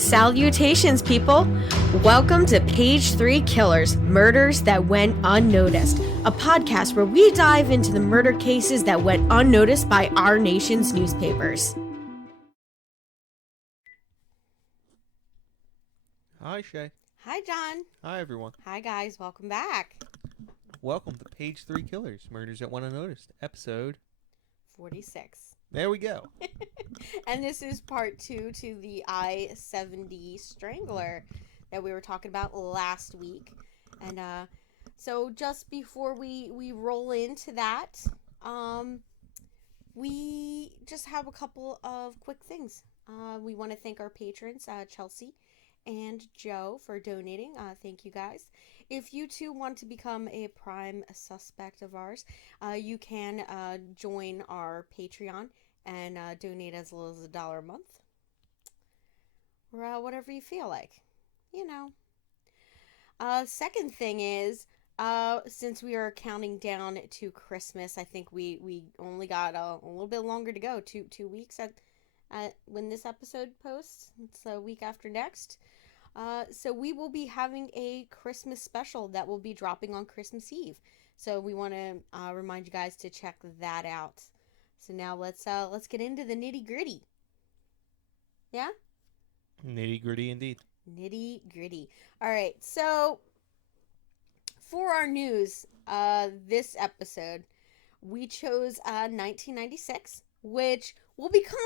Salutations, people! Welcome to Page 3 Killers, Murders That Went Unnoticed, a podcast where we dive into the murder cases that went unnoticed by our nation's newspapers. Hi, Shay. Hi, John. Hi, everyone. Hi, guys. Welcome back. Welcome to Page 3 Killers, Murders That Went Unnoticed, episode 46. There we go. And this is part 2 to the I-70 Strangler that we were talking about last week. And so just before we roll into that, we just have a couple of quick things. We want to thank our patrons, Chelsea and Joe, for donating. Thank you, guys. If you too want to become a prime suspect of ours, you can join our Patreon and donate as little as $1 a month, or whatever you feel like, you know. Second thing is, since we are counting down to Christmas, I think we only got a little bit longer to go, two weeks at when this episode posts. It's a week after next. So we will be having a Christmas special that will be dropping on Christmas Eve. So we want to remind you guys to check that out. So now let's get into the nitty gritty. Yeah? Nitty gritty indeed. Nitty gritty. All right. So for our news, this episode, we chose 1996, which will become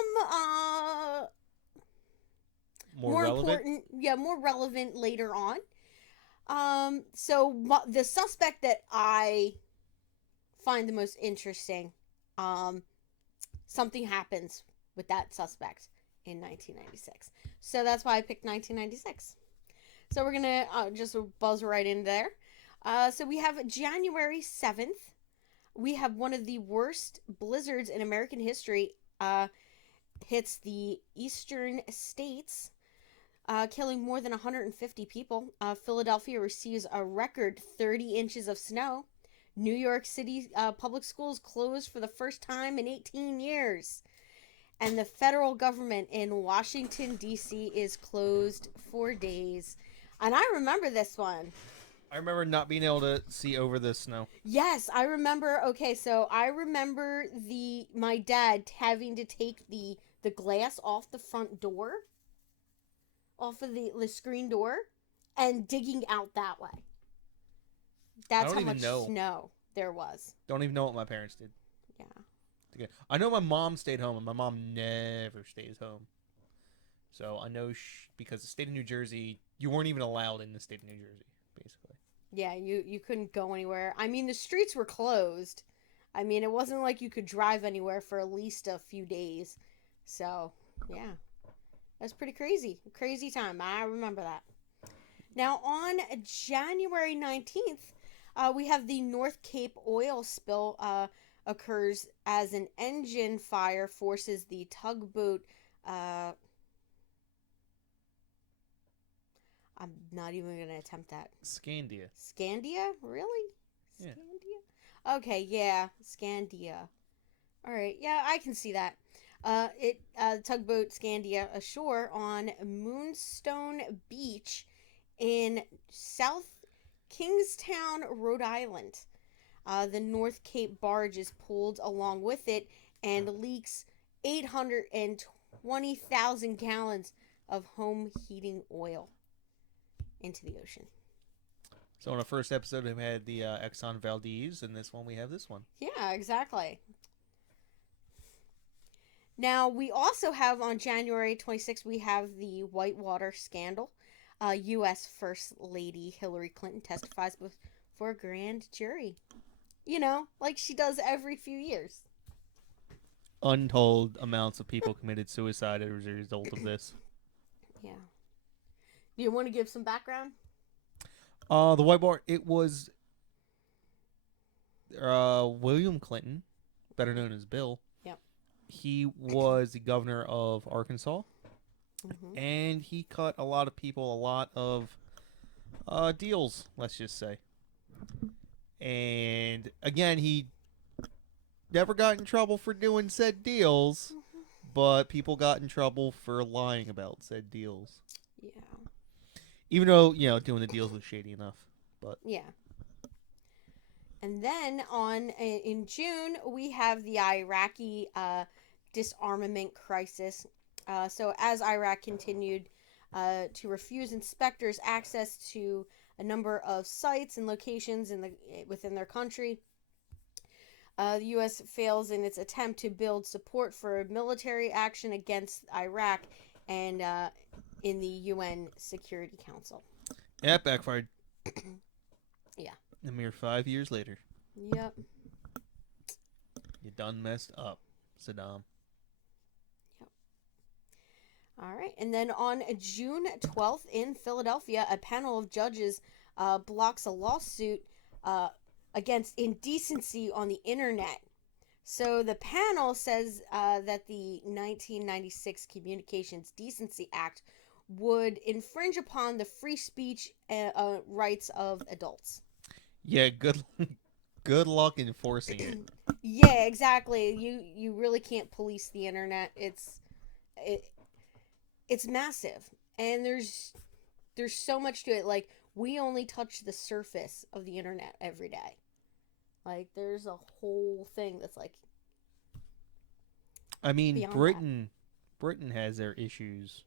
more important, more relevant later on. So the suspect that I find the most interesting, something happens with that suspect in 1996. So that's why I picked 1996. So we're gonna just buzz right in there. So we have January 7th. We have one of the worst blizzards in American history. Hits the eastern states, killing more than 150 people. Philadelphia receives a record 30 inches of snow. New York City public schools closed for the first time in 18 years. And the federal government in Washington, D.C. is closed for days. And I remember this one. I remember not being able to see over the snow. Yes, I remember. Okay, so I remember my dad having to take the glass off the front door, off of the screen door, and digging out that way. That's how much snow there was. Don't even know what my parents did. Yeah. I know my mom stayed home, and my mom never stays home. So I know because the state of New Jersey, you weren't even allowed in the state of New Jersey, basically. Yeah, you couldn't go anywhere. I mean, the streets were closed. I mean, it wasn't like you could drive anywhere for at least a few days. So, yeah. That's pretty crazy. Crazy time. I remember that. Now, on January 19th, we have the North Cape oil spill occurs as an engine fire forces the tugboat. I'm not even going to attempt that. Scandia. Scandia? Really? Yeah. Scandia? Okay, yeah. Scandia. All right. Yeah, I can see that. Tugboat Scandia ashore on Moonstone Beach in South Kingstown, Rhode Island. The North Cape barge is pulled along with it and leaks 820,000 gallons of home heating oil into the ocean. So in the first episode, we had the Exxon Valdez, and this one we have this one. Yeah, exactly. Now, we also have on January 26th, we have the Whitewater scandal. U.S. First Lady Hillary Clinton testifies before a grand jury. You know, like she does every few years. Untold amounts of people committed suicide as a result of this. Yeah. Do you want to give some background? The Whitewater, it was William Clinton, better known as Bill. Yep. He was the governor of Arkansas. Mm-hmm. And he cut a lot of people a lot of deals, let's just say. And again, he never got in trouble for doing said deals, but people got in trouble for lying about said deals. Yeah. Even though, doing the deals was shady enough. But Yeah. And then in June, we have the Iraqi disarmament crisis. So as Iraq continued to refuse inspectors access to a number of sites and locations within their country, the U.S. fails in its attempt to build support for military action against Iraq and in the UN Security Council. yeah, it backfired. Yeah. A mere 5 years later. Yep. You done messed up, Saddam. Yep. All right. And then on June 12th in Philadelphia, a panel of judges blocks a lawsuit against indecency on the internet. So the panel says that the 1996 Communications Decency Act would infringe upon the free speech rights of adults. Yeah, good luck enforcing it. Yeah, exactly. You really can't police the internet. It's massive, and there's so much to it. Like, we only touch the surface of the internet every day. Like, there's a whole thing that's like, I mean, Britain has their issues,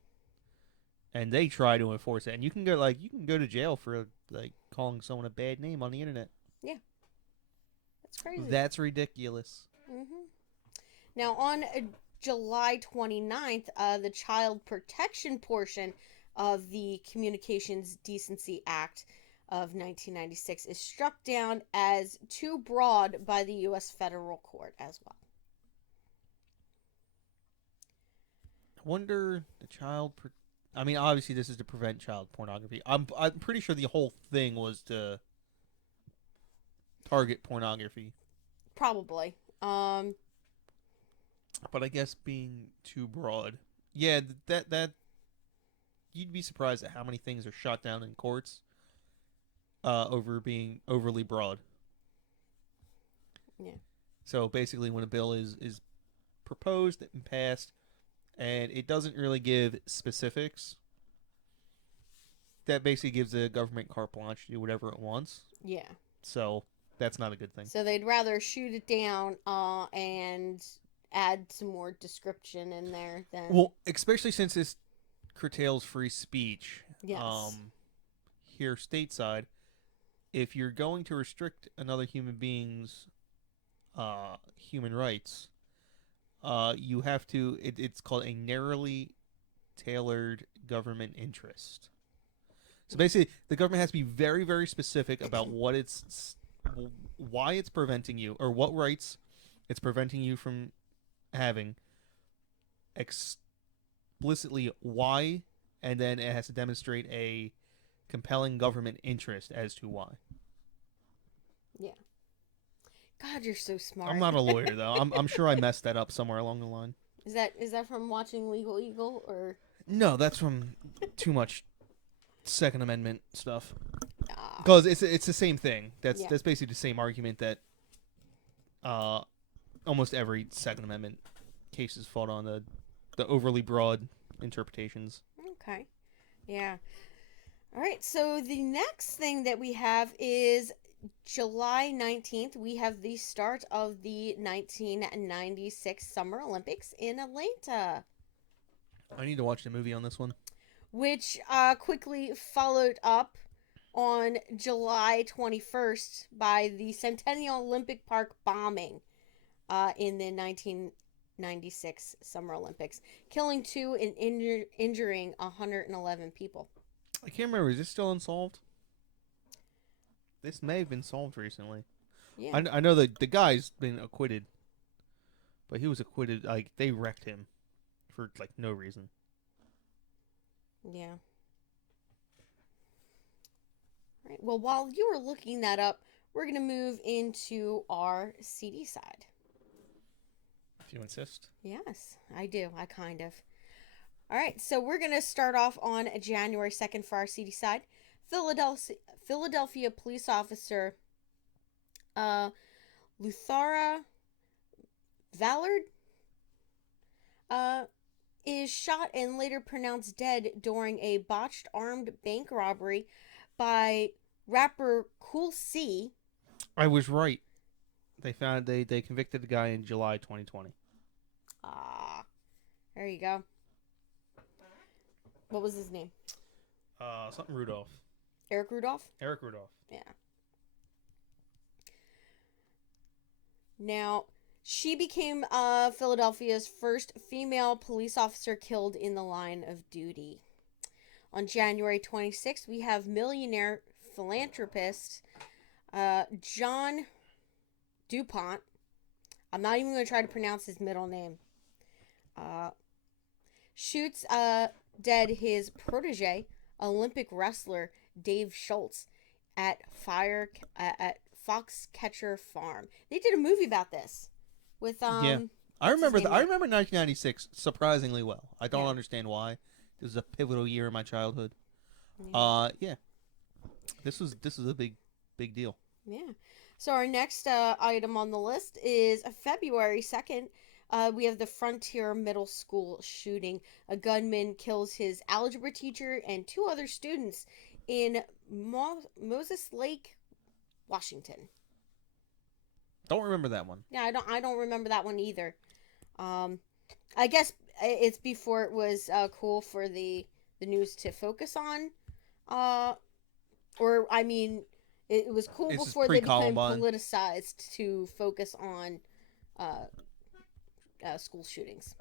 and they try to enforce it. And you can go to jail for like calling someone a bad name on the internet. Yeah, that's crazy. That's ridiculous. Mm-hmm. Now, on July 29th, the child protection portion of the Communications Decency Act of 1996 is struck down as too broad by the U.S. federal court as well. I wonder I mean, obviously this is to prevent child pornography. I'm pretty sure the whole thing was to target pornography. Probably. But I guess being too broad. Yeah, that you'd be surprised at how many things are shot down in courts over being overly broad. Yeah. So basically when a bill is proposed and passed and it doesn't really give specifics, that basically gives the government carte blanche to do whatever it wants. Yeah. So that's not a good thing. So they'd rather shoot it down and add some more description in there than... Well, especially since this curtails free speech. Yes. Here stateside, if you're going to restrict another human being's human rights, you have to... It's called a narrowly tailored government interest. So basically, the government has to be very, very specific about why it's preventing you, or what rights it's preventing you from having, explicitly why, and then it has to demonstrate a compelling government interest as to why. Yeah. God, you're so smart. I'm not a lawyer though. I'm sure I messed that up somewhere along the line. Is that from watching Legal Eagle, or? No, that's from too much Second Amendment stuff. Because it's the same thing. That's basically the same argument that almost every Second Amendment case is fought on, the overly broad interpretations. Okay. Yeah. All right. So the next thing that we have is July 19th. We have the start of the 1996 Summer Olympics in Atlanta. I need to watch the movie on this one. Which quickly followed up on July 21st by the Centennial Olympic Park bombing in the 1996 Summer Olympics, killing 2 and injuring 111 people. I can't remember. Is this still unsolved? This may have been solved recently. Yeah. I know that the guy's been acquitted, but he was acquitted. Like, they wrecked him for like no reason. Yeah. All right. Well, while you were looking that up, we're going to move into our CD side. If you insist. Yes, I do. I kind of. All right. So we're going to start off on January 2nd for our CD side. Philadelphia police officer Luthara Vallard is shot and later pronounced dead during a botched armed bank robbery by rapper Cool C. I was right. They convicted the guy in July 2020. Ah, there you go. What was his name? Something Rudolph. Eric Rudolph? Eric Rudolph. Yeah. Now, she became Philadelphia's first female police officer killed in the line of duty. On January 26th, we have millionaire philanthropist John DuPont. I'm not even going to try to pronounce his middle name. Shoots dead his protege, Olympic wrestler Dave Schultz, at Foxcatcher Farm. They did a movie about this with yeah. I remember 1996 surprisingly well. I don't understand why. This was a pivotal year in my childhood. Yeah. This was a big deal. Yeah. So our next item on the list is February 2nd. We have the Frontier Middle School shooting. A gunman kills his algebra teacher and 2 other students in Moses Lake, Washington. Don't remember that one. Yeah, I don't remember that one either. I guess it's before it was cool for the news to focus on. Or I mean, it was cool before they became politicized to focus on school shootings.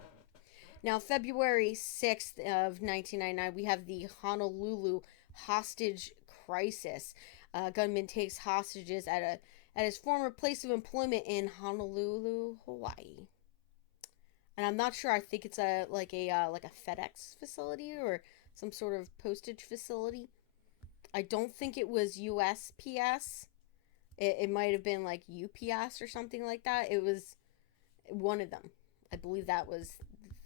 Now, February 6th of 1999, we have the Honolulu hostage crisis. A gunman takes hostages at his former place of employment in Honolulu, Hawaii. And I'm not sure. I think it's like a FedEx facility or some sort of postage facility. I don't think it was USPS. It might have been like UPS or something like that. It was one of them. I believe that was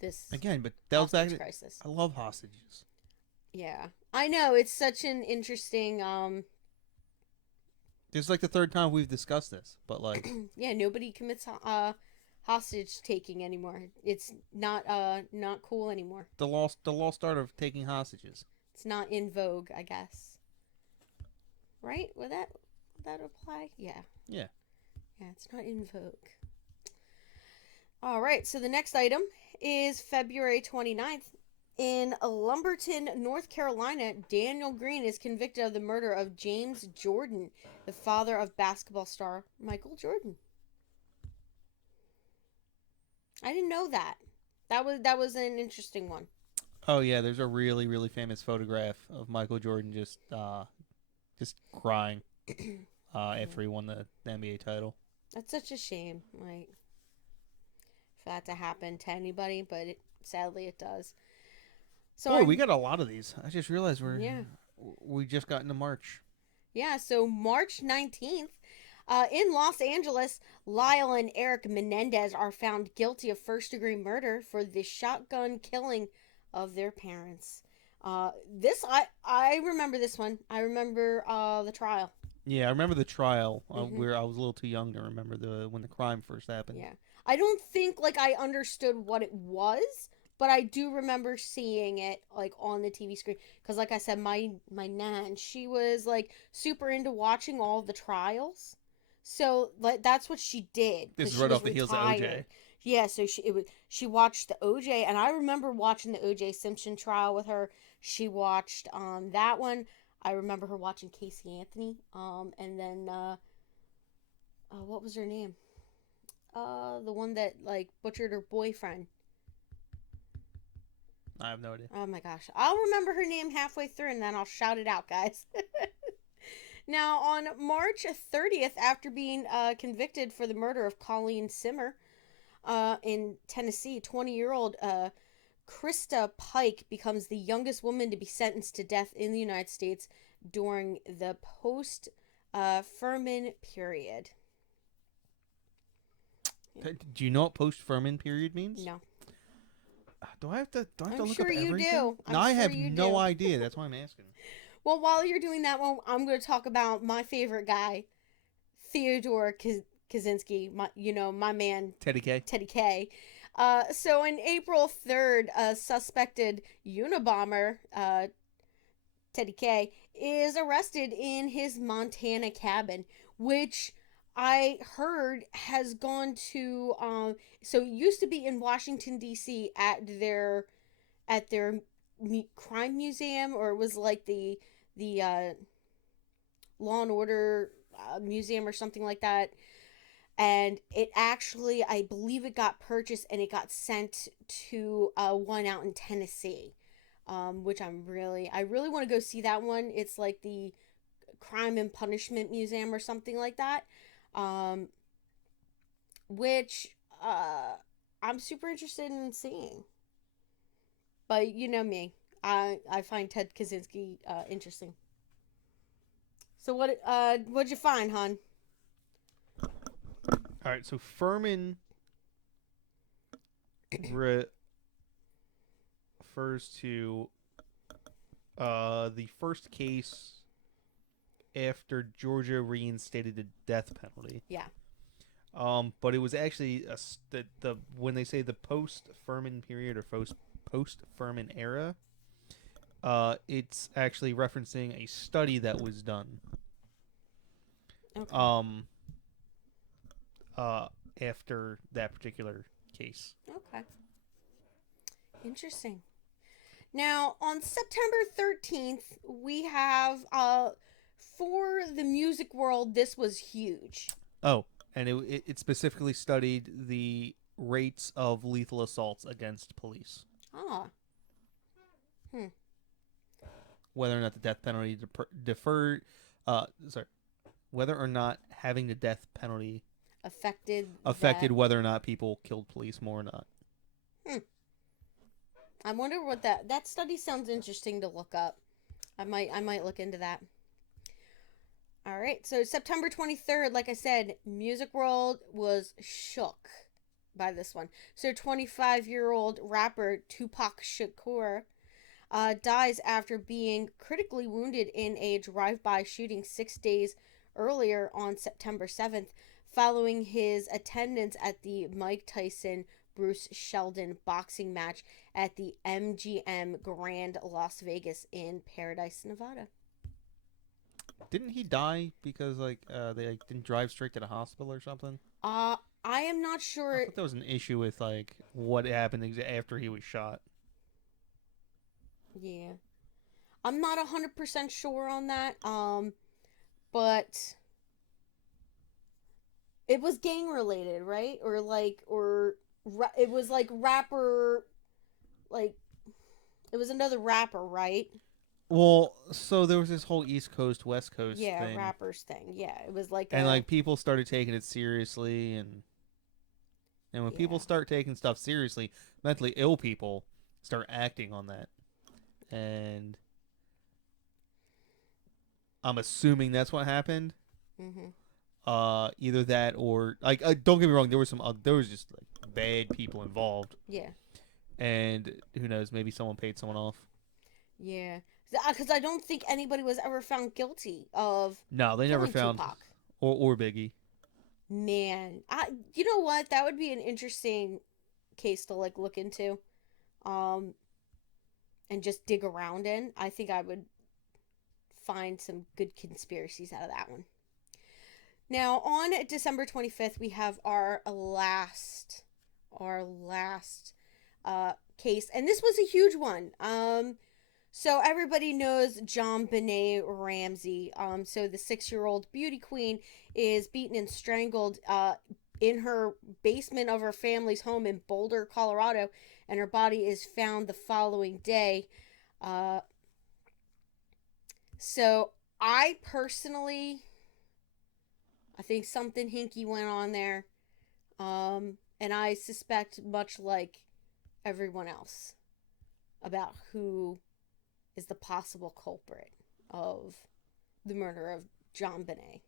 this again, but that was actually crisis. I love hostages. Yeah, I know, it's such an interesting. This is like the 3rd time we've discussed this, but like, yeah, nobody commits hostage taking anymore. It's not cool anymore. The lost art of taking hostages. It's not in vogue, I guess. Right? Would that apply? Yeah. Yeah. Yeah, it's not in vogue. All right, so the next item is February 29th. In Lumberton, North Carolina, Daniel Green is convicted of the murder of James Jordan, the father of basketball star Michael Jordan. I didn't know that. That was an interesting one. Oh yeah, there's a really, really famous photograph of Michael Jordan just crying after he won the NBA title. That's such a shame, like, for that to happen to anybody, but sadly it does. So Boy, we got a lot of these. I just realized we just got into March. Yeah, so March 19th, in Los Angeles, Lyle and Eric Menendez are found guilty of first-degree murder for the shotgun killing of their parents. I remember this one. I remember the trial. Yeah, I remember the trial where I was a little too young to remember when the crime first happened. Yeah, I don't think like I understood what it was, but I do remember seeing it like on the TV screen because, like I said, my nan, she was like super into watching all the trials, so like that's what she did. This is right off the heels of OJ. Yeah, so she watched the OJ, and I remember watching the OJ Simpson trial with her. She watched that one. I remember her watching Casey Anthony. And then what was her name? The one that like butchered her boyfriend. I have no idea. Oh my gosh. I'll remember her name halfway through and then I'll shout it out, guys. Now, on March 30th, after being convicted for the murder of Colleen Simmer in Tennessee, 20-year-old Krista Pike becomes the youngest woman to be sentenced to death in the United States during the post-Furman period. Do you know what post-Furman period means? No. Do I have to look I'm up sure you everything? do. No, I have no idea. That's why I'm asking. Well, while you're doing that one, I'm going to talk about my favorite guy, Theodore Kaczynski, my man. Teddy K. So on April 3rd, a suspected Unabomber, Teddy K, is arrested in his Montana cabin, which I heard has gone to so it used to be in Washington D.C. at their crime museum, or it was like the Law and Order museum or something like that. And it actually, I believe it got purchased and it got sent to one out in Tennessee, which I really want to go see that one. It's like the Crime and Punishment Museum or something like that, which I'm super interested in seeing. But you know me, I find Ted Kaczynski interesting. So what'd you find, hon? All right, so Furman refers to the first case after Georgia reinstated the death penalty. Yeah. But it was actually the when they say the post Furman period or post Furman era, it's actually referencing a study that was done. Okay. After that particular case. Okay. Interesting. Now, on September 13th, we have for the music world, this was huge. Oh, and it specifically studied the rates of lethal assaults against police. Ah. Whether or not the death penalty deferred, whether or not having the death penalty affected whether or not people killed police more or not. I wonder what that study sounds interesting to look up. I might look into that. All right, so September 23rd, like I said, music world was shook by this one. So 25-year-old rapper Tupac Shakur dies after being critically wounded in a drive-by shooting 6 days earlier on September 7th, following his attendance at the Mike Tyson Bruce Sheldon boxing match at the MGM Grand Las Vegas in Paradise, Nevada. Didn't he die because they didn't drive straight to the hospital or something? I am not sure. I thought there was an issue with what happened after he was shot. Yeah, I'm not 100% sure on that. But it was gang related, right? It was like rapper, like it was another rapper, right? Well, so there was this whole East Coast, West Coast thing. Rappers thing. Yeah, it was like and people started taking it seriously, and when people start taking stuff seriously, mentally ill people start acting on that, and I'm assuming that's what happened. Either that or don't get me wrong, there was just bad people involved. Yeah. And who knows, maybe someone paid someone off. Yeah. Because I don't think anybody was ever found guilty of. No, they never found Tupac. or Biggie. Man, you know what? That would be an interesting case to look into, and just dig around in. I think I would find some good conspiracies out of that one. Now, on December 25th, we have our last case, and this was a huge one. So everybody knows JonBenet Ramsey. So the 6-year-old beauty queen is beaten and strangled in her basement of her family's home in Boulder, Colorado, and her body is found the following day. So I personally, I think something hinky went on there, and I suspect, much like everyone else, about who is the possible culprit of the murder of JonBenet.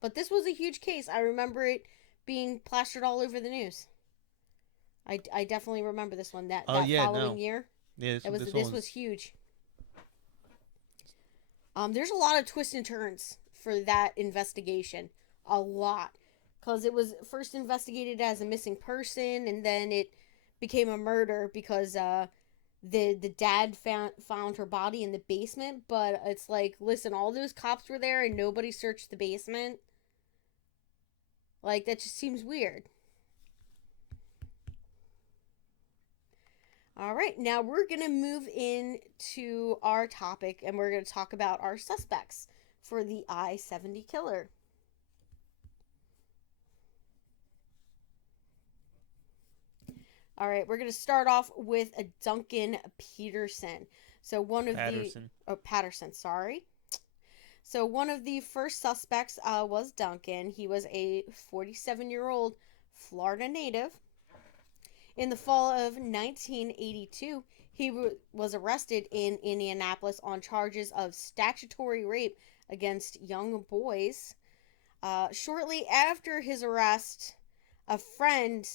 But this was a huge case. I remember it being plastered all over the news. I definitely remember this one. That following year. Yeah, this was huge. There's a lot of twists and turns for that investigation. A lot. because it was first investigated as a missing person, and then it became a murder because the dad found her body in the basement. But it's like, listen, all those cops were there and nobody searched the basement. Like, that just seems weird. All right, now we're going to move into our topic, and we're going to talk about our suspects for the I-70 killer. All right, we're going to start off with a Duncan Peterson. So Patterson, sorry. So one of the first suspects was Duncan. He was a 47-year-old Florida native. In the fall of 1982, he was arrested in Indianapolis on charges of statutory rape against young boys. Shortly after his arrest, a friend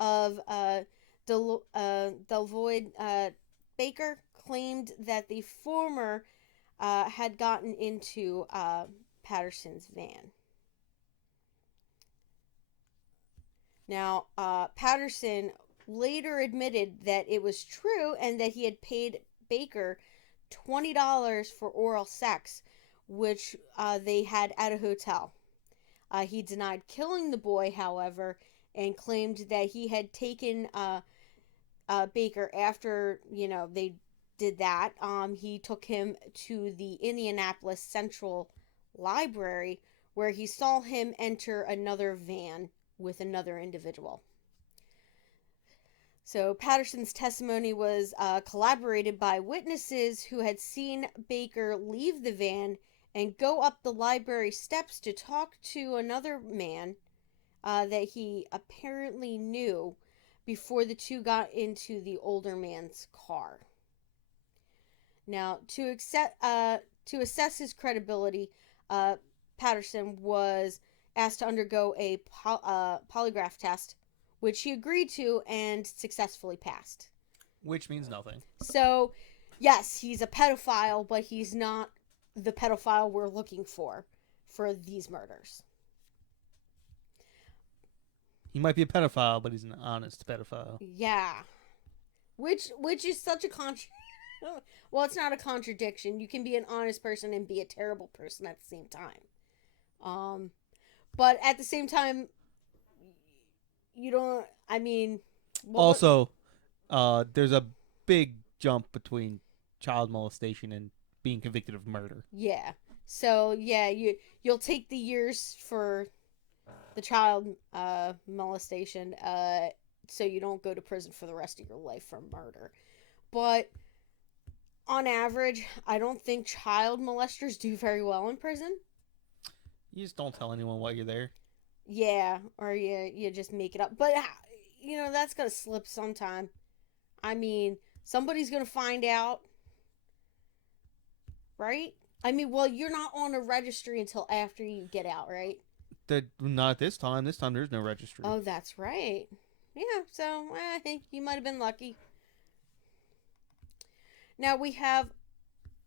of Delvoyd Baker claimed that the former had gotten into Patterson's van. Now, Patterson later admitted that it was true and that he had paid Baker $20 for oral sex, which they had at a hotel. He denied killing the boy, however, and claimed that he had taken Baker after, they did that. He took him to the Indianapolis Central Library, where he saw him enter another van with another individual. So Patterson's testimony was corroborated by witnesses who had seen Baker leave the van and go up the library steps to talk to another man that he apparently knew before the two got into the older man's car. Now, to assess his credibility, Patterson was asked to undergo a polygraph test, which he agreed to and successfully passed. Which means nothing. So, yes, he's a pedophile, but he's not the pedophile we're looking for these murders. He might be a pedophile, but he's an honest pedophile. Yeah. Which is such a well, it's not a contradiction. You can be an honest person and be a terrible person at the same time. But at the same time, you don't, I mean... Also, there's a big jump between child molestation and being convicted of murder. Yeah. So, yeah, you'll take the years for the child molestation so you don't go to prison for the rest of your life for murder. But on average, I don't think child molesters do very well in prison. You just don't tell anyone while you're there. Yeah, or you just make it up. But, that's going to slip sometime. I mean, somebody's going to find out. Right? I mean, well, you're not on a registry until after you get out, right? Not this time. This time there's no registry. Oh, that's right. Yeah, so you might have been lucky. Now we have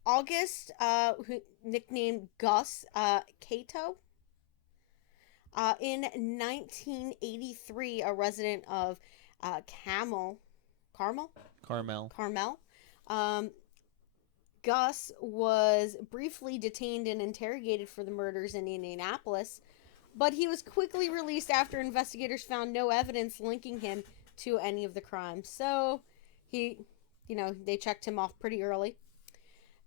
August, who nicknamed Gus Cato. In 1983, a resident of Carmel. Gus was briefly detained and interrogated for the murders in Indianapolis, but he was quickly released after investigators found no evidence linking him to any of the crimes. So he, they checked him off pretty early.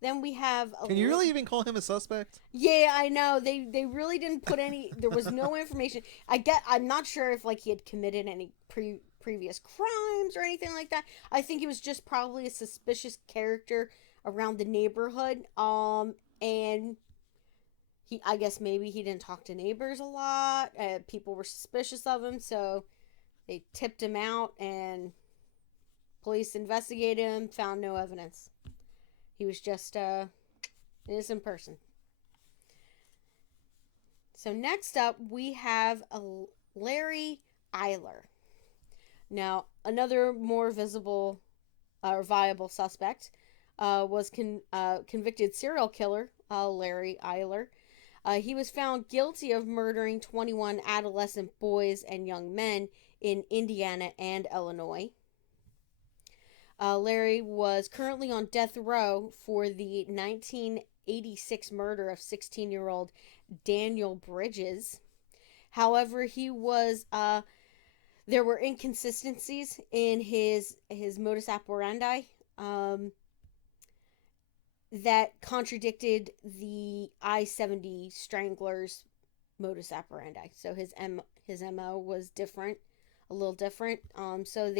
Then we have... Can you really even call him a suspect? Yeah, I know. They really didn't put any... There was no information. I'm not sure if, he had committed any previous crimes or anything like that. I think he was just probably a suspicious character around the neighborhood. And I guess maybe he didn't talk to neighbors a lot. People were suspicious of him, so they tipped him out, and police investigated him, found no evidence. He was just an innocent person. So next up, we have Larry Eiler. Now, another more visible or viable suspect was convicted serial killer Larry Eiler. He was found guilty of murdering 21 adolescent boys and young men in Indiana and Illinois. Larry was currently on death row for the 1986 murder of 16-year-old Daniel Bridges. However, he was there were inconsistencies in his modus operandi that contradicted the I-70 Strangler's modus operandi. So his MO was different, a little different. So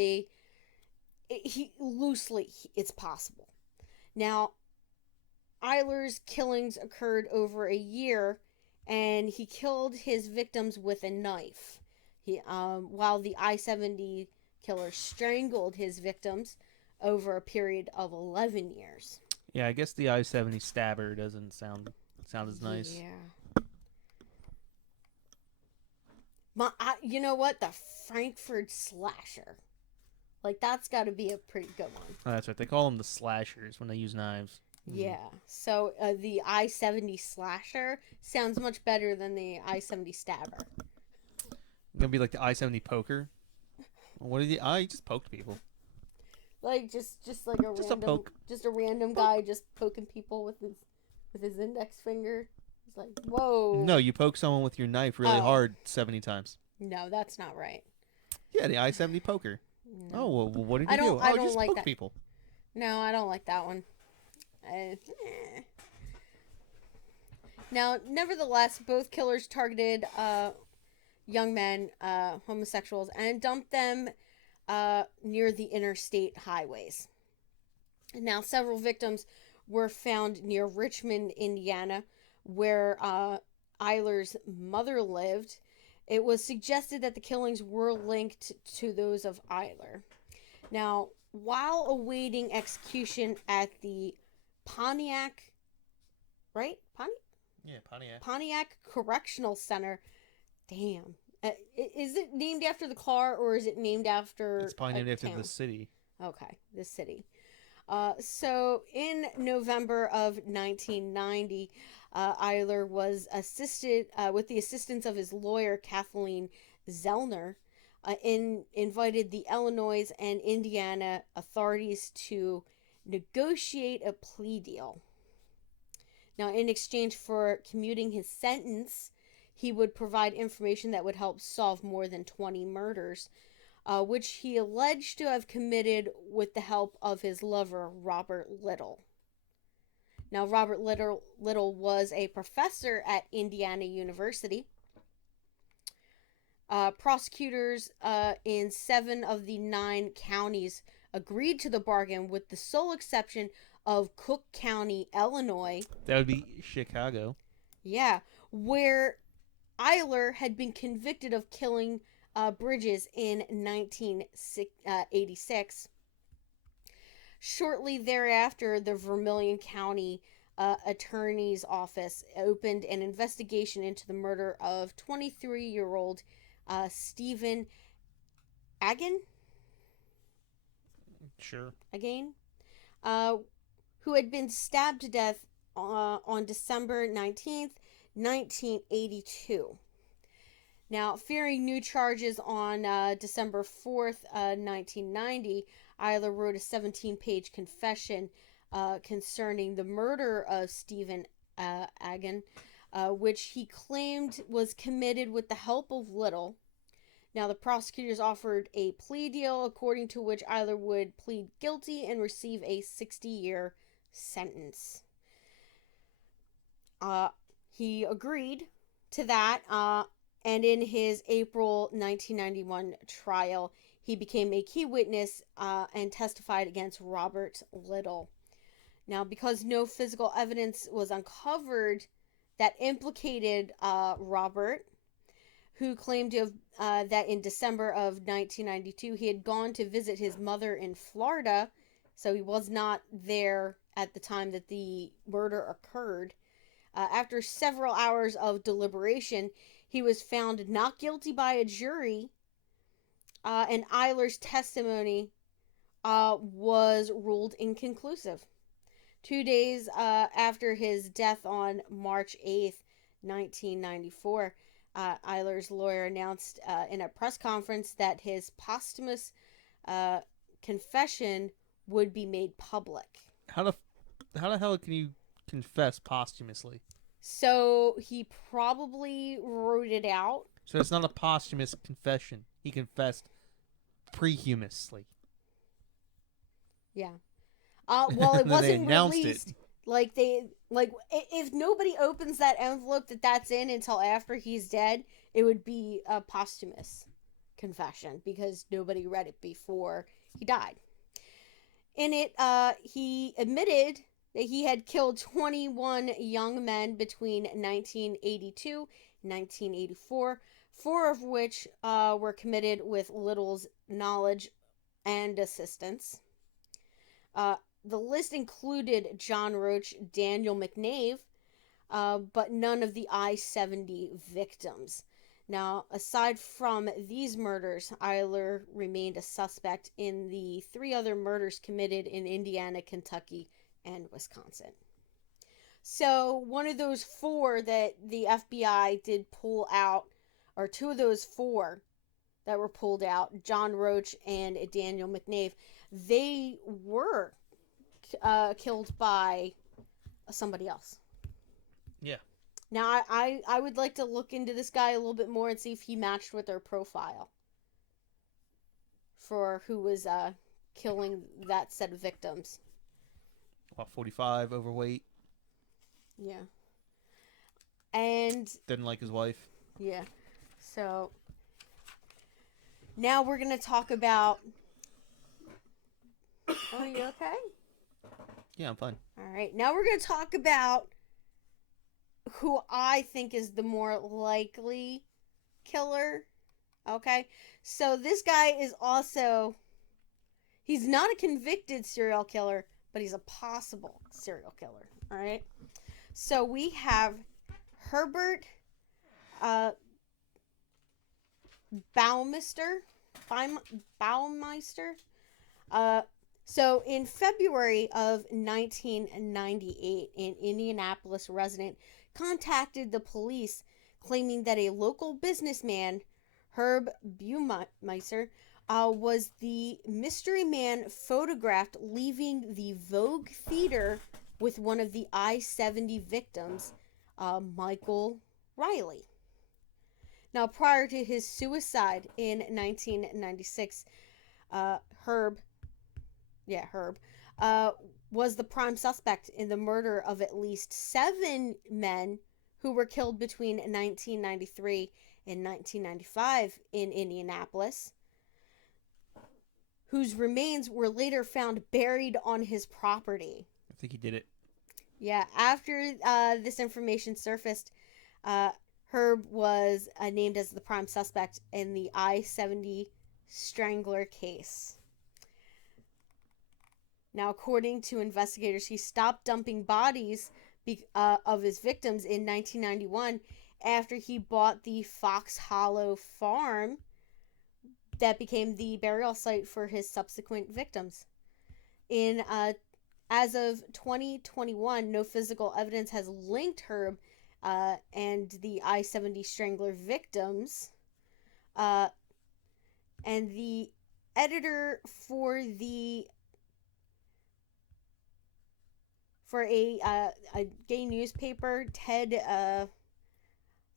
it's possible. Now, Eiler's killings occurred over a year, and he killed his victims with a knife. While the I-70 killer strangled his victims over a period of 11 years. Yeah, I guess the I-70 stabber doesn't sound as nice. Yeah. You know what? The Frankfurt slasher. Like, that's got to be a pretty good one. Oh, that's right. They call them the slashers when they use knives. Yeah. So the I-70 slasher sounds much better than the I-70 stabber. Gonna be like the I-70 poker. What did he just poked people? Like just like a random guy just poking people with his index finger. It's like, whoa. No, you poke someone with your knife really hard 70 times. No, that's not right. Yeah, the I-70 poker. No. Oh, well, what did you do? I don't just like poke that. people. No, I don't like that one. Now, nevertheless, both killers targeted young men, homosexuals, and dumped them near the interstate highways. Now, several victims were found near Richmond, Indiana, where Eiler's mother lived. It was suggested that the killings were linked to those of Eiler. Now, while awaiting execution at the Pontiac, right? Pontiac Correctional Center. Damn. Is it named after the car, or is it named after It's probably named after town? the city. Okay, the city. So in November of 1990, Eiler was assisted with the assistance of his lawyer Kathleen Zellner, invited the Illinois and Indiana authorities to negotiate a plea deal. Now, in exchange for commuting his sentence, he would provide information that would help solve more than 20 murders, which he alleged to have committed with the help of his lover, Robert Little. Now, Robert Little was a professor at Indiana University. Prosecutors in 7 of the 9 counties agreed to the bargain, with the sole exception of Cook County, Illinois. That would be Chicago. Yeah, where Eiler had been convicted of killing Bridges in 1986. Shortly thereafter, the Vermilion County Attorney's Office opened an investigation into the murder of 23-year-old Stephen Agin? Sure. Again? Who had been stabbed to death on December 19th, 1982. Now, fearing new charges on December 4th, 1990, Eiler wrote a 17-page confession concerning the murder of Stephen Agin, which he claimed was committed with the help of Little. Now, the prosecutors offered a plea deal, according to which Eiler would plead guilty and receive a 60-year sentence. He agreed to that, and in his April 1991 trial, he became a key witness and testified against Robert Little. Now, because no physical evidence was uncovered that implicated Robert, who claimed to have that in December of 1992 he had gone to visit his mother in Florida, so he was not there at the time that the murder occurred. After several hours of deliberation, he was found not guilty by a jury, and Eiler's testimony was ruled inconclusive. 2 days after his death on March 8th, 1994, Eiler's lawyer announced in a press conference that his posthumous confession would be made public. How the hell can you confess posthumously? So he probably wrote it out. So it's not a posthumous confession. He confessed prehumously. Yeah. Well, it wasn't announced released. It. If nobody opens that envelope that's in until after he's dead, it would be a posthumous confession because nobody read it before he died. In it, he admitted that he had killed 21 young men between 1982 and 1984, 4 of which were committed with Little's knowledge and assistance. The list included John Roach, Daniel McNave, but none of the I-70 victims. Now, aside from these murders, Eiler remained a suspect in the 3 other murders committed in Indiana, Kentucky, and Wisconsin. So, one of those 4 that the FBI did pull out, or 2 of those 4 that were pulled out, John Roach and Daniel McNave, they were killed by somebody else. Yeah. Now, I would like to look into this guy a little bit more and see if he matched with their profile for who was killing that set of victims. About 45, overweight. Yeah. And... didn't like his wife. Yeah. So, now we're going to talk about... Oh, you okay? Yeah, I'm fine. All right. Now we're going to talk about who I think is the more likely killer. Okay? So this guy is also... he's not a convicted serial killer, but he's a possible serial killer. All right? So we have Herbert Baumeister. So in February of 1998, an Indianapolis resident contacted the police claiming that a local businessman, Herb Baumeister, was the mystery man photographed leaving the Vogue Theater with one of the I-70 victims, Michael Riley. Now, prior to his suicide in 1996, Herb was the prime suspect in the murder of at least 7 men who were killed between 1993 and 1995 in Indianapolis, whose remains were later found buried on his property. I think he did it. Yeah, after this information surfaced, Herb was named as the prime suspect in the I-70 Strangler case. Now, according to investigators, he stopped dumping bodies of his victims in 1991 after he bought the Fox Hollow farm that became the burial site for his subsequent victims. As of 2021, no physical evidence has linked Herb and the I-70 Strangler victims. And the editor for a gay newspaper, Ted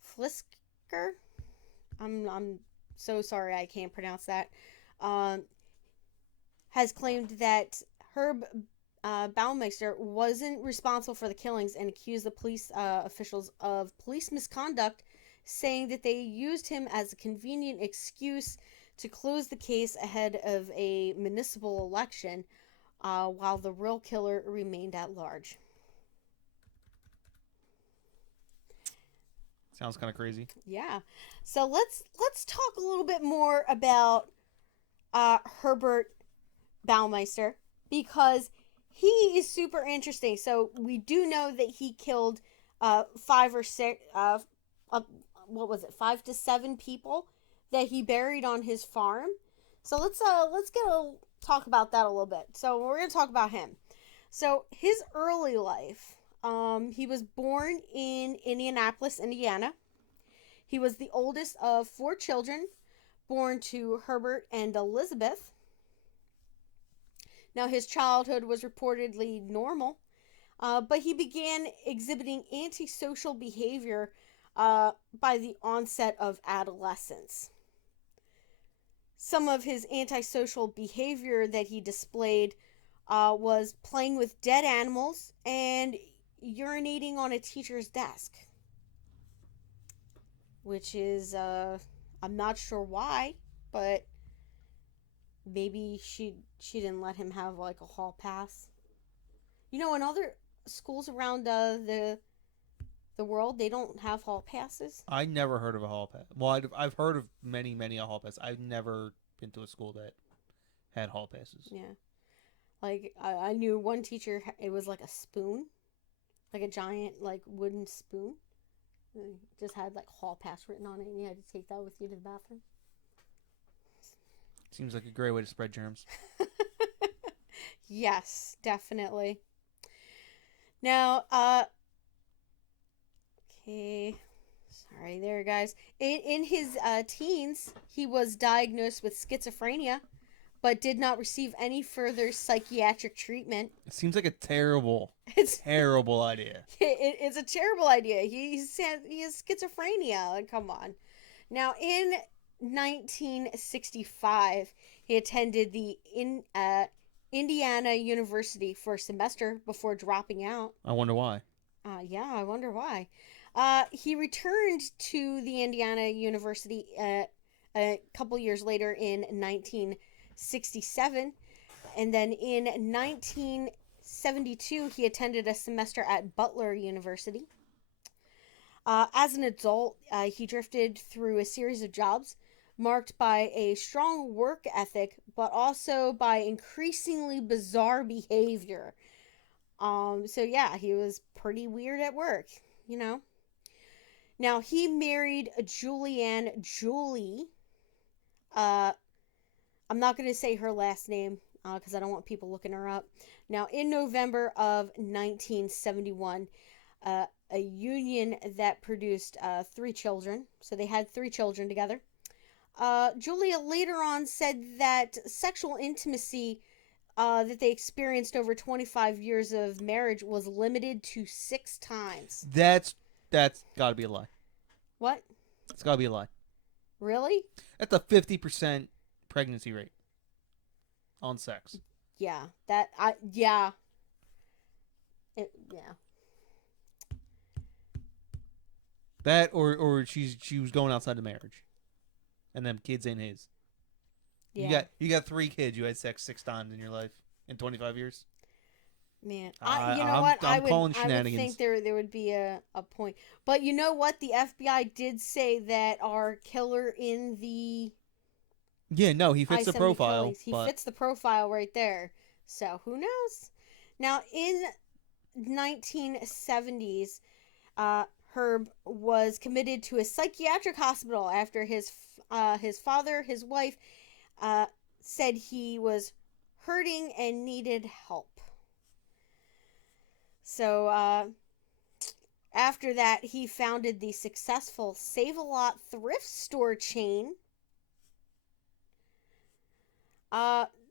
Flisker, I'm so sorry I can't pronounce that, has claimed that Herb Baumeister wasn't responsible for the killings and accused the police officials of police misconduct, saying that they used him as a convenient excuse to close the case ahead of a municipal election, while the real killer remained at large. Sounds kind of crazy. Yeah. So let's talk a little bit more about Herbert Baumeister, because he is super interesting. So we do know that he killed 5 or 6 what was it, 5 to 7 people that he buried on his farm. So let's talk about that a little bit. So we're going to talk about him. So his early life, He was born in Indianapolis, Indiana. He was the oldest of 4 children born to Herbert and Elizabeth. Now, his childhood was reportedly normal, but he began exhibiting antisocial behavior by the onset of adolescence. Some of his antisocial behavior that he displayed was playing with dead animals and urinating on a teacher's desk. Which is, I'm not sure why, but maybe she didn't let him have like a hall pass. You know, in other schools around the world, they don't have hall passes. I never heard of a hall pass. Well, I've heard of many a hall pass. I've never been to a school that had hall passes. Yeah. Like, I knew one teacher, it was like a spoon. Like a giant, like, wooden spoon. It just had, like, hall pass written on it, and you had to take that with you to the bathroom. Seems like a great way to spread germs. Yes, definitely. Now, okay. Sorry there, guys. In his teens, he was diagnosed with schizophrenia, but did not receive any further psychiatric treatment. It seems like a terrible idea. It's a terrible idea. He has schizophrenia. Come on. Now, in 1965, he attended the Indiana University for a semester before dropping out. I wonder why. Yeah, I wonder why. He returned to the Indiana University a couple years later in 1967, and then in 1972 he attended a semester at Butler University. As an adult, he drifted through a series of jobs marked by a strong work ethic, but also by increasingly bizarre behavior. So yeah, he was pretty weird at work, you know. Now, he married Julianne Julie. I'm not going to say her last name because I don't want people looking her up. Now, in November of 1971, a union that produced 3 children. So they had 3 children together. Julia later on said that sexual intimacy that they experienced over 25 years of marriage was limited to 6 times. That's gotta be a lie. What? It's gotta be a lie. Really? That's a 50% pregnancy rate on sex. Yeah. Yeah. That or she was going outside the marriage, and them kids ain't his. Yeah. You got 3 kids. You had sex 6 times in your life in 25 years. Man, I'm calling shenanigans. I would think there would be a point. But you know what? The FBI did say that our killer in the Yeah, no, he fits the I-70 profile. killings, he fits the profile right there. So who knows? Now, in 1970s, Herb was committed to a psychiatric hospital after his father, his wife, said he was hurting and needed help. So, after that, he founded the successful Save-A-Lot thrift store chain.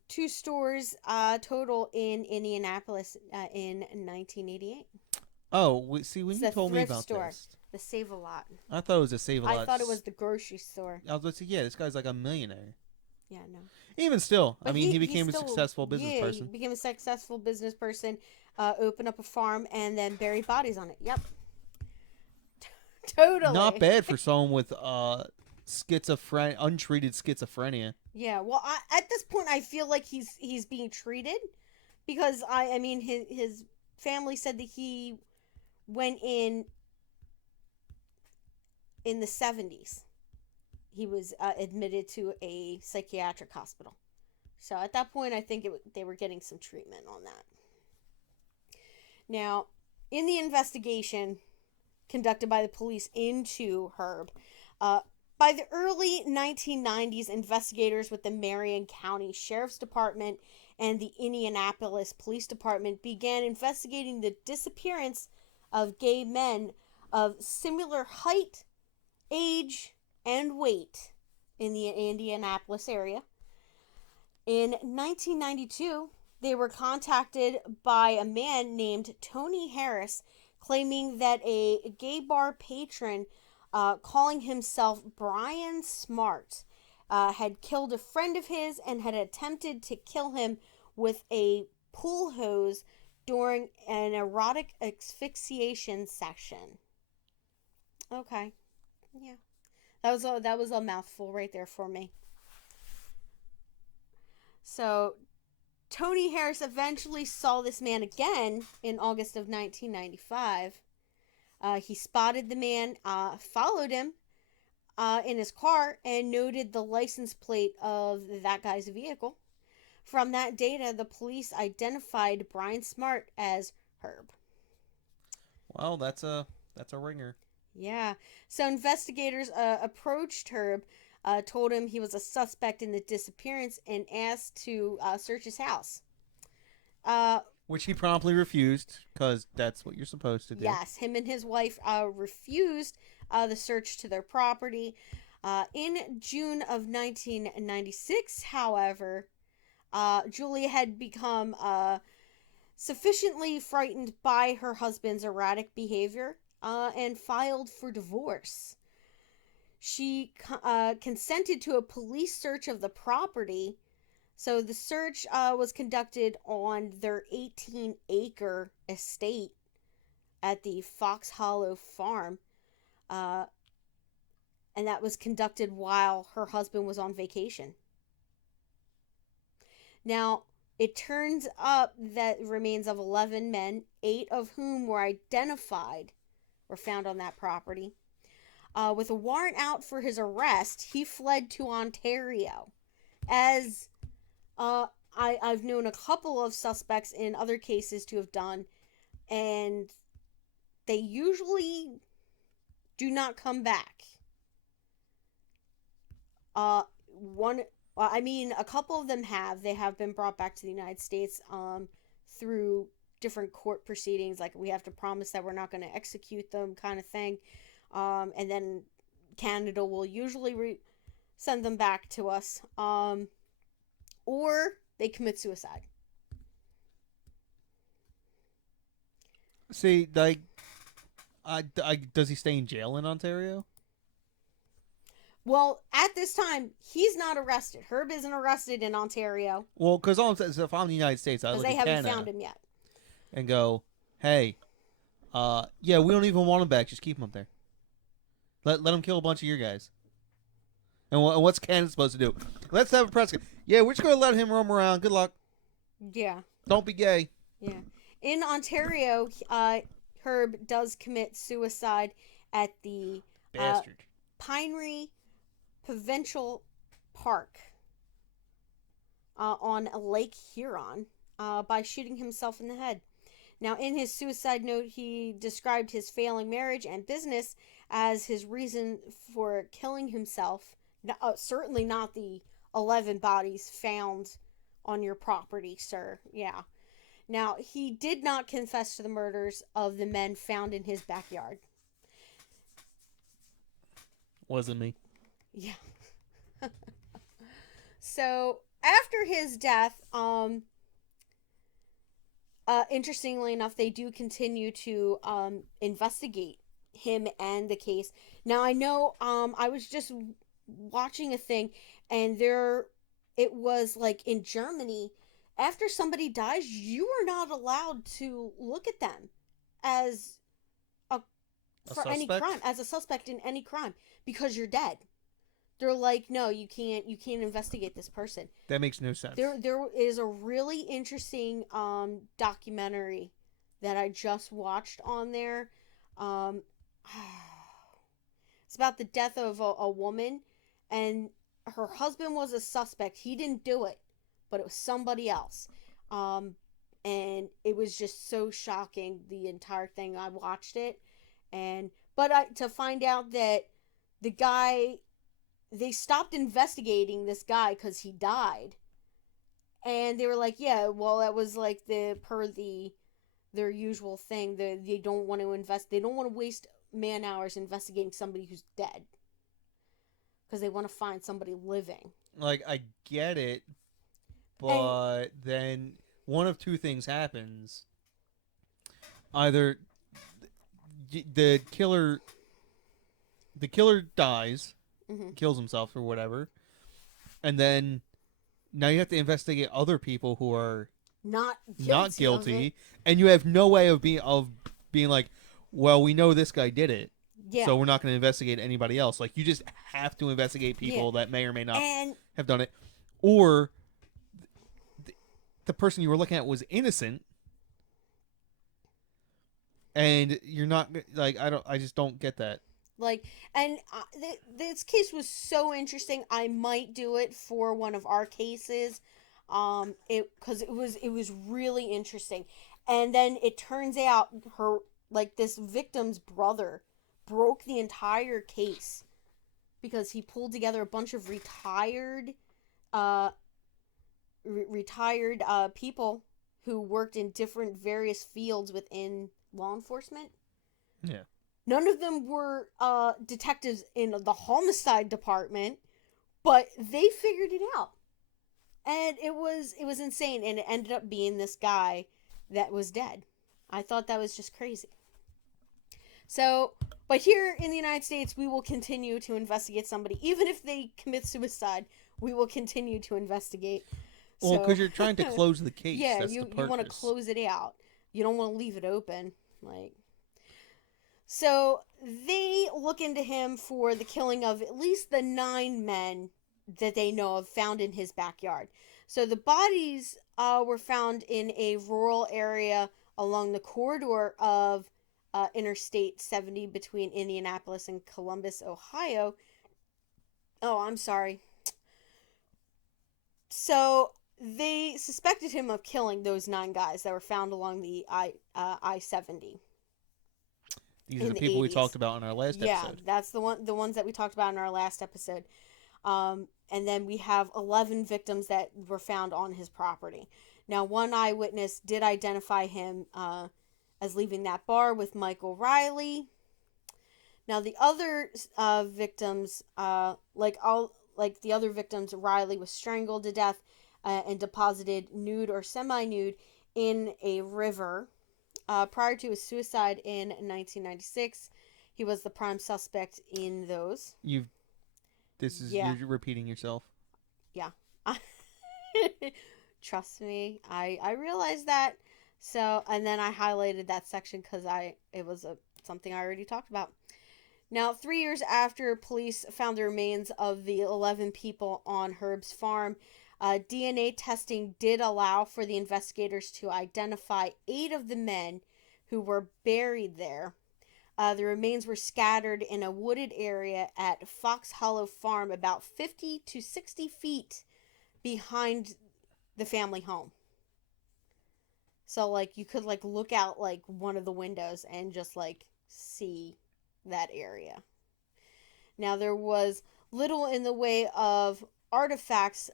2 stores total in Indianapolis in 1988. Oh, see, when It's you the told me thrift about store, this, the Save-A-Lot. I thought it was a Save-A-Lot. I thought it was the grocery store. I was going to say, yeah, this guy's like a millionaire. Yeah, no. Even still, But I mean, he became a successful business person. He became a successful business person, opened up a farm, and then buried bodies on it. Yep. Totally. Not bad for someone with untreated schizophrenia. Yeah, well, at this point, I feel like he's being treated, because I mean, his family said that he went in the 70s. He was admitted to a psychiatric hospital. So at that point, I think they were getting some treatment on that. Now, in the investigation conducted by the police into Herb, by the early 1990s, investigators with the Marion County Sheriff's Department and the Indianapolis Police Department began investigating the disappearance of gay men of similar height, age, and weight in the Indianapolis area. In 1992, they were contacted by a man named Tony Harris, claiming that a gay bar patron, calling himself Brian Smart, had killed a friend of his and had attempted to kill him with a pool hose during an erotic asphyxiation session. Okay, yeah, that was a mouthful right there for me. So Tony Harris eventually saw this man again in August of 1995. He spotted the man, followed him in his car, and noted the license plate of that guy's vehicle. From that data, the police identified Brian Smart as Herb. Well, that's a ringer. Yeah. So investigators approached Herb, told him he was a suspect in the disappearance, and asked to search his house. Which he promptly refused, because that's what you're supposed to do. Yes, him and his wife refused the search to their property. In June of 1996, however, Julia had become sufficiently frightened by her husband's erratic behavior and filed for divorce. She consented to a police search of the property. So the search was conducted on their 18-acre estate at the Fox Hollow Farm. And that was conducted while her husband was on vacation. Now, it turns up that remains of 11 men, 8 of whom were identified, were found on that property. With a warrant out for his arrest, he fled to Ontario. As I've known a couple of suspects in other cases to have done, and they usually do not come back. A couple of them have. They have been brought back to the United States through different court proceedings, like we have to promise that we're not going to execute them kind of thing. And then Canada will usually send them back to us. Or they commit suicide. See, does he stay in jail in Ontario? Well, at this time, he's not arrested. Herb isn't arrested in Ontario. Well, because all I'm saying is, if I'm in the United States, I look they at haven't Canada found him yet. And go, hey, yeah, we don't even want him back. Just keep him up there. Let him kill a bunch of your guys. And what's Canada supposed to do? Let's have a press. Yeah, we're just going to let him roam around. Good luck. Yeah. Don't be gay. Yeah. In Ontario, Herb does commit suicide at the Pinery Provincial Park on Lake Huron by shooting himself in the head. Now, in his suicide note, he described his failing marriage and business as his reason for killing himself. Certainly not the 11 bodies found on your property, sir. Yeah. Now, he did not confess to the murders of the men found in his backyard. Wasn't me. Yeah. So, after his death, interestingly enough, they do continue to investigate him and the case. Now, I know I was just watching a thing, and it was like in Germany, after somebody dies, you are not allowed to look at them as any crime, as a suspect in any crime, because you're dead. They're like, no, you can't investigate this person. That makes no sense. There is a really interesting documentary that I just watched on there. It's about the death of a woman, and her husband was a suspect. He didn't do it, but it was somebody else. And it was just so shocking, the entire thing. I watched it, to find out that the guy, they stopped investigating this guy because he died. And they were like, yeah, well, that was like per the their usual thing. They don't want to they don't want to waste man hours investigating somebody who's dead, because they want to find somebody living. Like, I get it, And but then one of two things happens. Either the killer dies, kills himself or whatever, and then now you have to investigate other people who are not guilty, and you have no way of being like, well, we know this guy did it, so we're not going to investigate anybody else. Like, you just have to investigate people that may or may not have done it, or the person you were looking at was innocent, and you're not like, I just don't get that. Like, and this case was so interesting. I might do it for one of our cases, because it was really interesting. And then it turns out this victim's brother broke the entire case because he pulled together a bunch of retired people who worked in different various fields within law enforcement. Yeah. None of them were detectives in the homicide department, but they figured it out. And it was insane, and it ended up being this guy that was dead. I thought that was just crazy. So, but here in the United States, we will continue to investigate somebody. Even if they commit suicide, we will continue to investigate. Well, because you're trying to close the case. Yeah, that's you the want to close it out. You don't want to leave it open. So they look into him for the killing of at least the 9 men that they know of found in his backyard. So the bodies were found in a rural area along the corridor of Interstate 70 between Indianapolis and Columbus, Ohio. Oh, I'm sorry. So they suspected him of killing those 9 guys that were found along the I-70. These are the people 80s. we talked about in our last episode. Yeah, that's the ones that we talked about in our last episode. And then we have 11 victims that were found on his property. Now, one eyewitness did identify him as leaving that bar with Michael Riley. Now, the other victims, like the other victims, Riley was strangled to death and deposited nude or semi-nude in a river. Prior to his suicide in 1996, he was the prime suspect in those. You're repeating yourself. Yeah. Trust me, I realized that. So, and then I highlighted that section because it was something I already talked about. Now, 3 years after police found the remains of the 11 people on Herb's farm, DNA testing did allow for the investigators to identify 8 of the men who were buried there. The remains were scattered in a wooded area at Fox Hollow Farm, about 50 to 60 feet behind the family home. So, you could, look out, one of the windows and just, see that area. Now, there was little in the way of artifacts,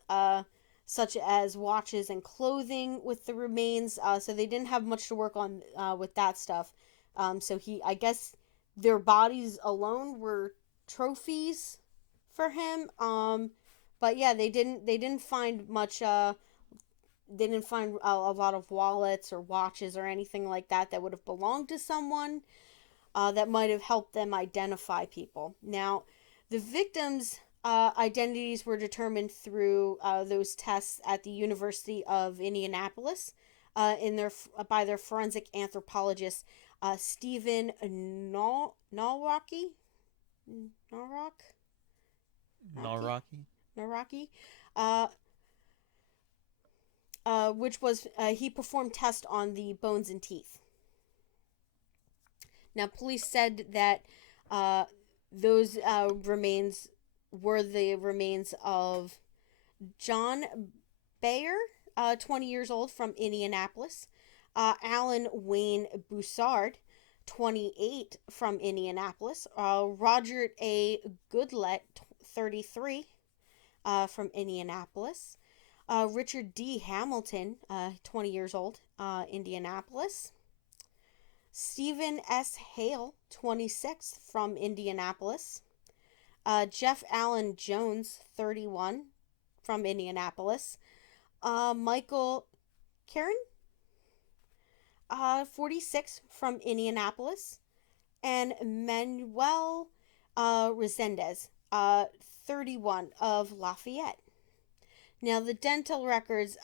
such as watches and clothing with the remains, so they didn't have much to work on with that stuff. So I guess their bodies alone were trophies for him. But yeah, they didn't find much. They didn't find a lot of wallets or watches or anything like that would have belonged to someone that might have helped them identify people. Now, the victims' identities were determined through those tests at the University of Indianapolis by their forensic anthropologist Stephen Nalraki, which was he performed tests on the bones and teeth. Now, police said that those remains were the remains of John Bayer, 20 years old, from Indianapolis, Alan Wayne Boussard, 28, from Indianapolis, Roger A. Goodlett, 33, from Indianapolis, Richard D. Hamilton, 20 years old, Indianapolis, Stephen S. Hale, 26, from Indianapolis. Jeff Allen Jones, 31, from Indianapolis. Michael Karen, 46, from Indianapolis. And Manuel Resendez, 31, of Lafayette. Now, the dental records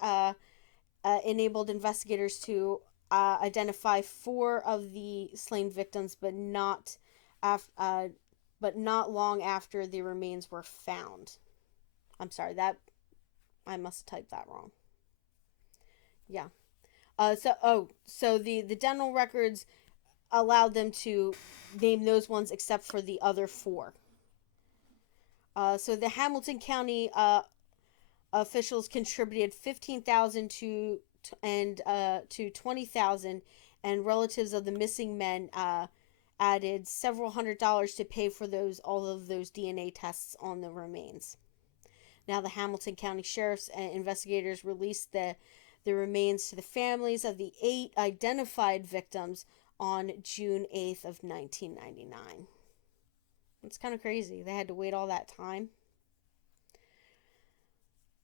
enabled investigators to identify 4 of the slain victims, but not long after the remains were found. I'm sorry, that I must have typed that wrong. Yeah. So the dental records allowed them to name those ones except for the other 4. So the Hamilton County officials contributed $15,000 to $20,000, and relatives of the missing men added several $100s to pay for all of those DNA tests on the remains. Now, the Hamilton County Sheriff's investigators released the remains to the families of the 8 identified victims on June 8th of 1999. It's kind of crazy. They had to wait all that time.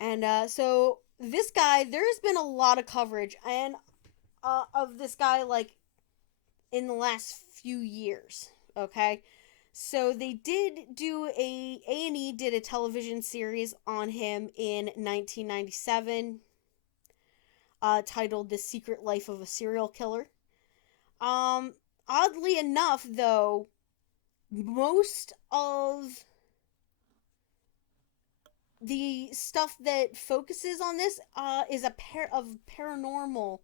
And so this guy, there's been a lot of coverage and of this guy, like, in the last few years. Okay, so they did do A&E did a television series on him in 1997, titled "The Secret Life of a Serial Killer." Oddly enough, though, most of the stuff that focuses on this is a paranormal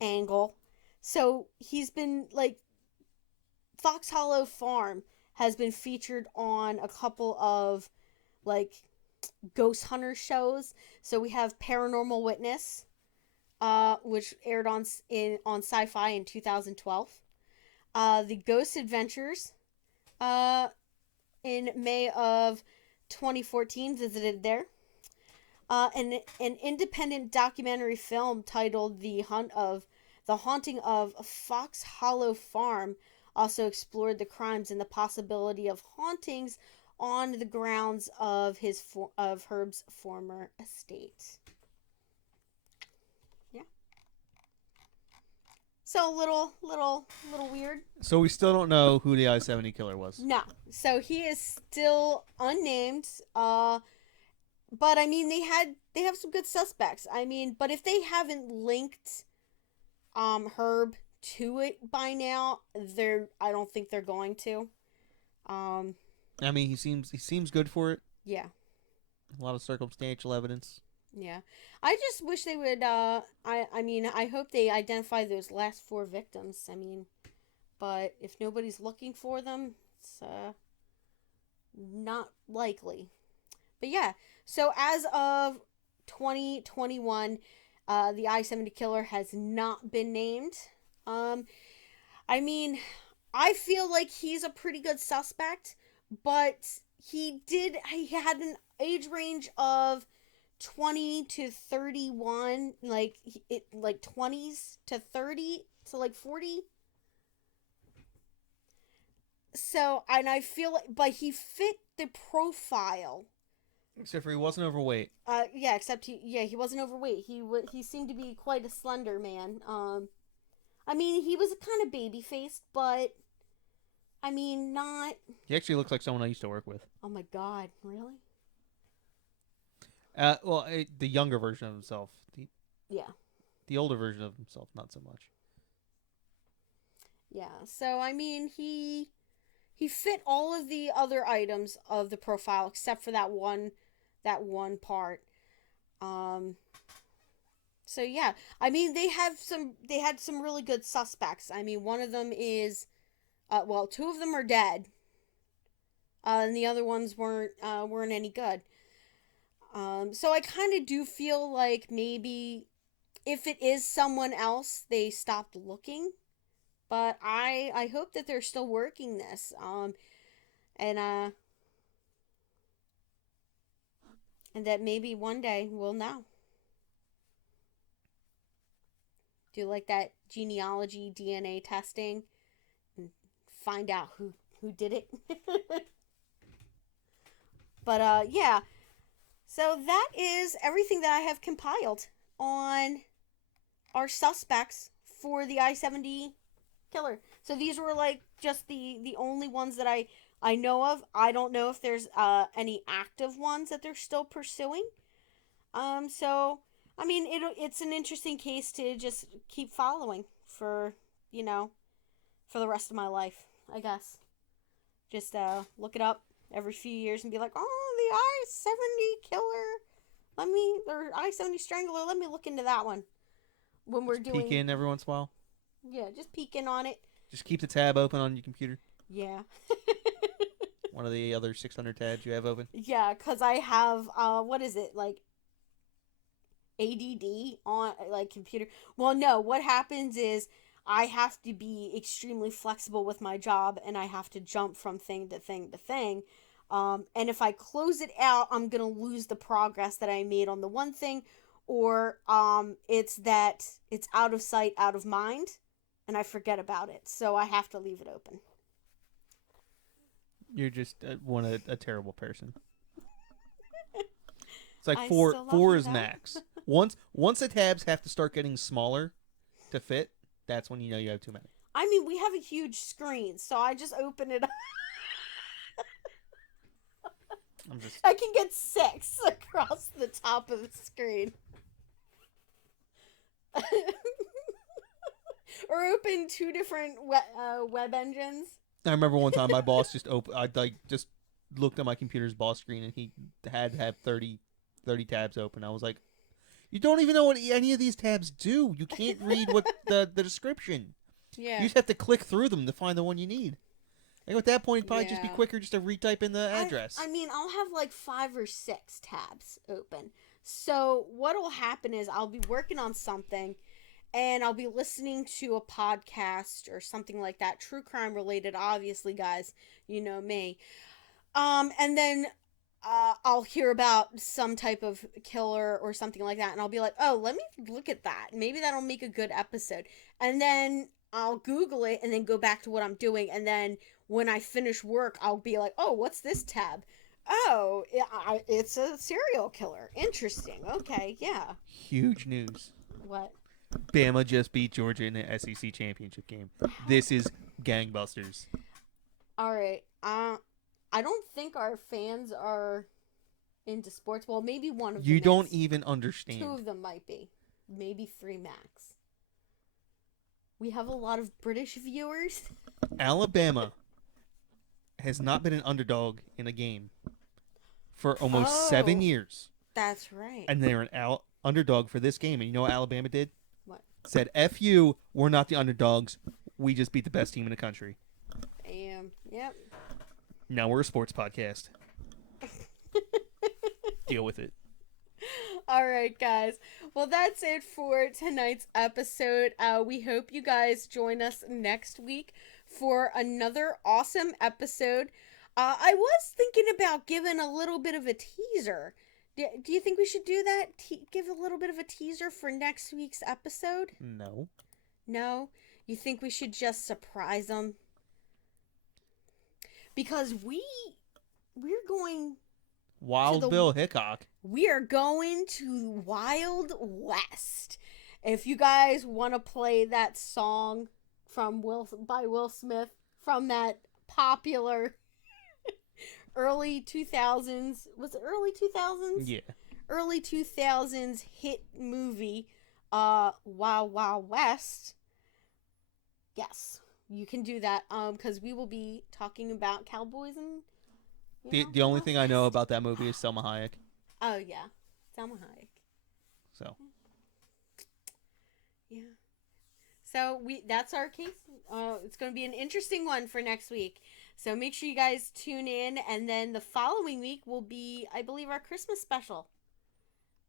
angle. So he's been, like, Fox Hollow Farm has been featured on a couple of, like, ghost hunter shows. So we have Paranormal Witness, which aired on Sci-Fi in 2012. The Ghost Adventures in May of 2014 visited there. An independent documentary film titled The Haunting of Fox Hollow Farm also explored the crimes and the possibility of hauntings on the grounds of Herb's former estate. Yeah. So a little weird. So we still don't know who the I-70 killer was. No. So he is still unnamed. But I mean, they have some good suspects. I mean, but if they haven't linked Herb to it by now, I don't think they're going to. I mean, he seems good for it. Yeah. A lot of circumstantial evidence. Yeah. I just wish they would I mean, I hope they identify those last 4 victims. I mean, but if nobody's looking for them, it's not likely. But yeah, so as of 2021, the I-70 killer has not been named. I mean, I feel like he's a pretty good suspect, but he had an age range of 20 to 31, like 20s to 30 to like 40. So, and I feel like, but he fit the profile. Except for he wasn't overweight. Yeah, except he wasn't overweight. He seemed to be quite a slender man. I mean, he was kind of baby-faced, but I mean, not... He actually looks like someone I used to work with. Oh my god, really? The younger version of himself. Yeah. The older version of himself, not so much. Yeah, so I mean, he fit all of the other items of the profile except for that one part. So yeah, I mean, they had some really good suspects. I mean, one of them is 2 of them are dead. And the other ones weren't any good. So I kind of do feel like maybe if it is someone else, they stopped looking. But I hope that they're still working this. And that maybe one day we'll know. do like that genealogy DNA testing and find out who did it. But yeah. So that is everything that I have compiled on our suspects for the I-70 killer. So these were like just the only ones that I know of. I don't know if there's any active ones that they're still pursuing. So I mean it's an interesting case to just keep following for, you know, for the rest of my life, I guess. Just look it up every few years and be like, "Oh, the I-70 killer. Or I-70 Strangler, let me look into that one." When we're Just doing peek in every once in a while. Yeah, just peeking on it. Just keep the tab open on your computer. Yeah. One of the other 600 tabs you have open. Yeah, because I have, what is it, like, ADD on, like, computer. Well, no, what happens is I have to be extremely flexible with my job, and I have to jump from thing to thing to thing. And if I close it out, I'm going to lose the progress that I made on the one thing, or it's that it's out of sight, out of mind, and I forget about it. So I have to leave it open. You're just a terrible person. It's like I four still love four you, is though. max. Once the tabs have to start getting smaller to fit, that's when you know you have too many. I mean, we have a huge screen, so I just open it up. I can get 6 across the top of the screen. Or open 2 different web engines. I remember one time my boss just just looked at my computer's boss screen and he had 30 tabs open. I was like, you don't even know what any of these tabs do. You can't read what the description. Yeah. You just have to click through them to find the one you need. Like at that point, it'd probably just be Yeah. quicker just to retype in the address. I mean, I'll have like 5 or 6 tabs open. So what'll happen is I'll be working on something and I'll be listening to a podcast or something like that, true crime related, obviously, guys, you know me. And then I'll hear about some type of killer or something like that, and I'll be like, "Oh, let me look at that. Maybe that'll make a good episode." And then I'll Google it and then go back to what I'm doing, and then when I finish work, I'll be like, "Oh, what's this tab? Oh, it's a serial killer. Interesting. Okay, yeah." Huge news. What? Bama just beat Georgia in the SEC championship game. This is gangbusters. All right. I don't think our fans are into sports. Well, maybe one of them. You don't is. even understand. 2 of them might be. Maybe 3 max. We have a lot of British viewers. Alabama has not been an underdog in a game for almost 7 years. That's right. And they're an underdog for this game. And you know what Alabama did? What? Said, F you, we're not the underdogs. We just beat the best team in the country. Yep. Now we're a sports podcast. Deal with it. All right, guys. Well, that's it for tonight's episode. We hope you guys join us next week for another awesome episode. I was thinking about giving a little bit of a teaser. Do you think we should do that? Give a little bit of a teaser for next week's episode? No. No? You think we should just surprise them? Because we're going... Wild Bill Hickok. We are going to Wild West. If you guys want to play that song by Will Smith from that popular early 2000s, was it early 2000s? Yeah. Early 2000s hit movie, Wild Wild West. Yes, you can do that. Because we will be talking about cowboys and. The only thing I know about that movie is Selma Hayek. Oh yeah, Salma Hayek. So. Yeah. So that's our case. It's going to be an interesting one for next week. So make sure you guys tune in, and then the following week will be, I believe, our Christmas special.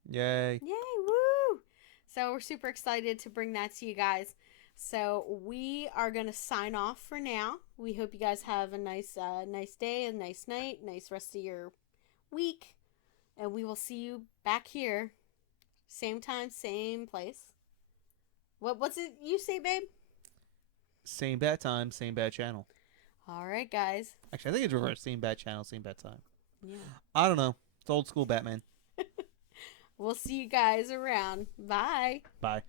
Yay. Yay! Woo! So we're super excited to bring that to you guys. So we are going to sign off for now. We hope you guys have a nice day, a nice night, nice rest of your week. And we will see you back here. Same time, same place. What's it you say, babe? Same bad time, same bad channel. All right, guys. Actually, I think it's reversed. Same bad channel, same bad time. Yeah. I don't know. It's old school Batman. We'll see you guys around. Bye. Bye.